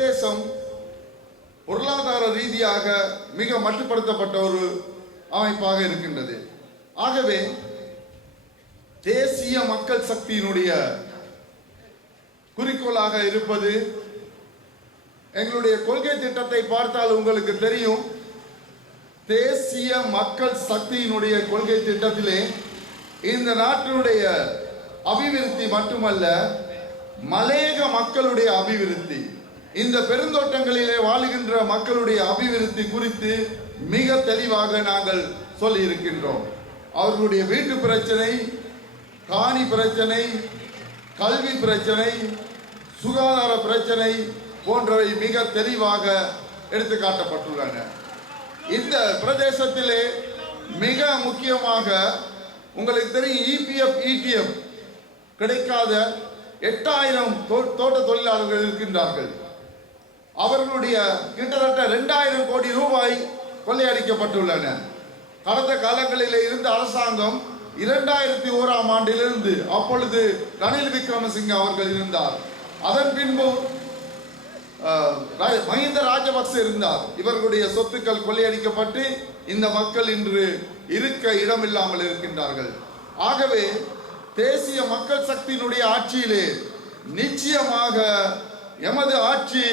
தேசம் பொருளாதார ரீதியாக மிக மட்டுப்படுத்தப்பட்ட ஒரு அமைப்பாக இருக்கின்றது. ஆகவே தேசிய மக்கள் சக்தியினுடைய குறிக்கோளாக இருப்பது, எங்களுடைய கொள்கை திட்டத்தை பார்த்தால் உங்களுக்கு தெரியும். தேசிய மக்கள் சக்தியினுடைய கொள்கை திட்டத்திலே இந்த நாட்டினுடைய அபிவிருத்தி மட்டுமல்ல, மலையக மக்களுடைய அபிவிருத்தி, இந்த பெருந்தோட்டங்களிலே வாழுகின்ற மக்களுடைய அபிவிருத்தி குறித்து மிக தெளிவாக நாங்கள் சொல்லி இருக்கின்றோம். அவர்களுடைய வீட்டு பிரச்சனை, காணி பிரச்சனை, கல்வி பிரச்சனை, சுகாதார பிரச்சனை போன்றவை மிக தெளிவாக எடுத்து காட்டப்பட்டுள்ளன. இந்த பிரதேசத்திலே மிக முக்கியமாக உங்களுக்கு தெரியும், இபிஎஃப் ETF கிடைக்காத 8000 தோட்ட தொழிலாளர்கள் இருக்கின்றார்கள். அவர்களுடைய கிட்டத்தட்ட 2000 கோடி ரூபாய் கொள்ளையடிக்கப்பட்டுள்ளன. கடந்த காலங்களிலே இருந்த அரசாங்கம் 2001ஆம் ஆண்டிலிருந்து, அப்பொழுது ரணில் விக்ரமசிங்க அவர்கள் இருந்தார், அதன் பின்பு மஹிந்த ராஜபக்ச இருந்தார். இவர்களுடைய சொத்துக்கள் கொள்ளையடிக்கப்பட்டு இந்த மக்கள் இன்று இருக்க இடமில்லாமல் இருக்கின்றார்கள். ஆகவே தேசிய மக்கள் சக்தியினுடைய ஆட்சியிலே நிச்சயமாக எமது ஆட்சி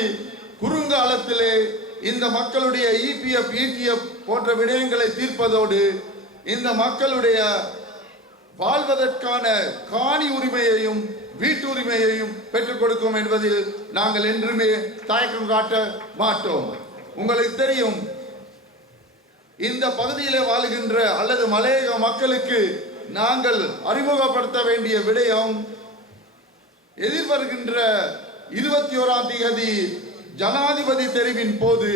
குறுங்காலத்திலே இந்த மக்களுடைய EPF ETF போன்ற விடயங்களை தீர்ப்பதோடு இந்த மக்களுடைய வாழ்வதற்கான காணி உரிமையையும் வீட்டு உரிமையையும் பெற்றுக் கொடுக்கும் என்பதில் நாங்கள் என்றுமே தயக்கம் காட்ட மாட்டோம். உங்களுக்கு தெரியும், இந்த பகுதியிலே வாழுகின்ற அல்லது மலையக மக்களுக்கு நாங்கள் அறிமுகப்படுத்த வேண்டிய விடயம், எதிர்வருகின்ற 21ஆம் தேதி ஜனாதிபதி தெரிவின் போது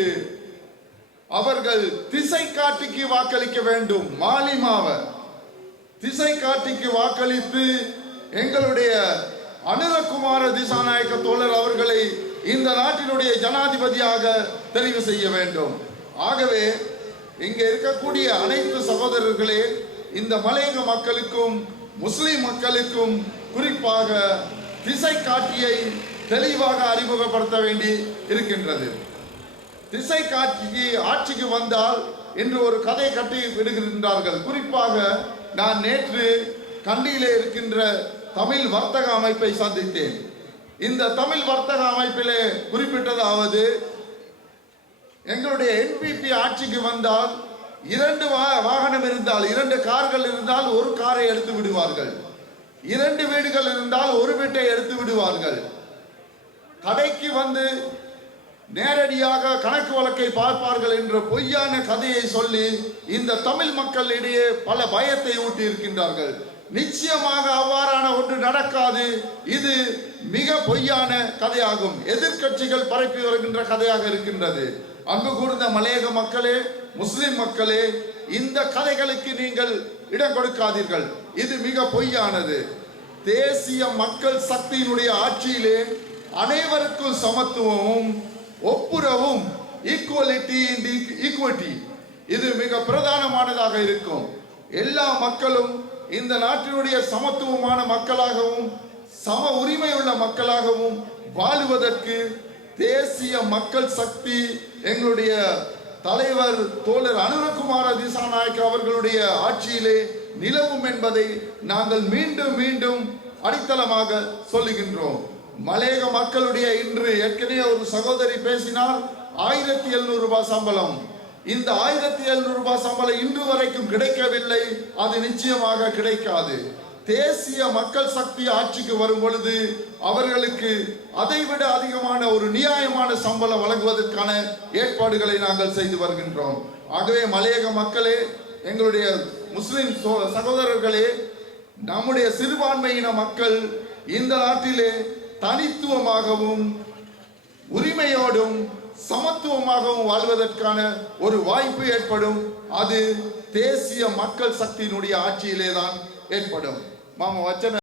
அவர்கள் திசை காட்டிக்கு வாக்களிக்க வேண்டும். மாலிமாவ திசை காட்டிக்கு வாக்களித்து எங்களுடைய அனுரகுமார திசாநாயக்க தோழர் அவர்களை இந்த நாட்டினுடைய ஜனாதிபதியாக தெரிவு செய்ய வேண்டும். ஆகவே இங்கே இருக்கக்கூடிய அனைத்து சகோதரர்களே, இந்த மலையக மக்களுக்கும் முஸ்லிம் மக்களுக்கும் குறிப்பாக திசை காட்டியை தெளிவாக அறிமுகப்படுத்த வேண்டி இருக்கின்றது. திசை காட்சிக்கு ஆட்சிக்கு வந்தால் இன்று ஒரு கதை கட்டி விடுகின்றார்கள். குறிப்பாக நான் நேற்று கண்டியிலே இருக்கின்ற தமிழ் வர்த்தக அமைப்பை சந்தித்தேன். இந்த தமிழ் வர்த்தக அமைப்பிலே குறிப்பிட்டதாவது, எங்களுடைய NPP ஆட்சிக்கு வந்தால் 2 வாகனம் இருந்தால், 2 கார்கள் இருந்தால் 1 காரை எடுத்து விடுவார்கள், 2 வீடுகள் இருந்தால் 1 வீட்டை எடுத்து விடுவார்கள். கடைக்கு வந்து நேரடியாக கணக்கு வழக்கை பார்ப்பார்கள் என்ற பொய்யான கதையை சொல்லி இந்த தமிழ் மக்களிடையே பல பயத்தை ஊட்டி இருக்கின்றார்கள். நிச்சயமாக அவ்வாறான ஒன்று நடக்காது. இது மிக பொய்யான கதையாகும். எதிர்கட்சிகள் பரப்பி வருகின்ற கதையாக இருக்கின்றது. அங்கு கூர்ந்த மலையக மக்களே, முஸ்லிம் மக்களே, இந்த கதைகளுக்கு நீங்கள் இடம் கொடுக்காதீர்கள். இது மிக பொய்யானது. தேசிய மக்கள் சக்தியினுடைய ஆட்சியிலே அனைவருக்கும் சமத்துவமும் ஒப்புரவும், ஈக்குவலிட்டி அண்ட் ஈக்விட்டி, இது மிக பிரதானமானதாக இருக்கும். எல்லா மக்களும் இந்த நாட்டினுடைய சமத்துவமான மக்களாகவும் சம உரிமை உள்ள மக்களாகவும் வாழுவதற்கு தேசிய மக்கள் சக்தி, எங்களுடைய தலைவர் தோழர் அனுரகுமார திசாநாயக்க அவர்களுடைய ஆட்சியிலே நிலவும் என்பதை நாங்கள் மீண்டும் மீண்டும் அடித்தளமாக சொல்லுகின்றோம். மலையக மக்களுடைய இன்று ஏற்கனவே ஒரு சகோதரி பேசினார், 1700 ரூபாய் சம்பளம். இந்த 1700 ரூபாய் சம்பளம் இன்று வரைக்கும் கிடைக்கவில்லை. அது நிச்சயமாக கிடைக்காது. தேசிய மக்கள் சக்தி ஆட்சிக்கு வரும் பொழுது அவர்களுக்கு அதைவிட அதிகமான ஒரு நியாயமான சம்பளம் வழங்குவதற்கான ஏற்பாடுகளை நாங்கள் செய்து வருகின்றோம். ஆகவே மலையக மக்களே, எங்களுடைய முஸ்லிம் சகோதரர்களே, நம்முடைய சிறுபான்மையின மக்கள் இந்த நாட்டிலே தனித்துவமாகவும் உரிமையோடும் சமத்துவமாகவும் வாழ்வதற்கான ஒரு வாய்ப்பு ஏற்படும். அது தேசிய மக்கள் சக்தியினுடைய ஆட்சியிலே தான் ஏற்படும். மாமா வச்சன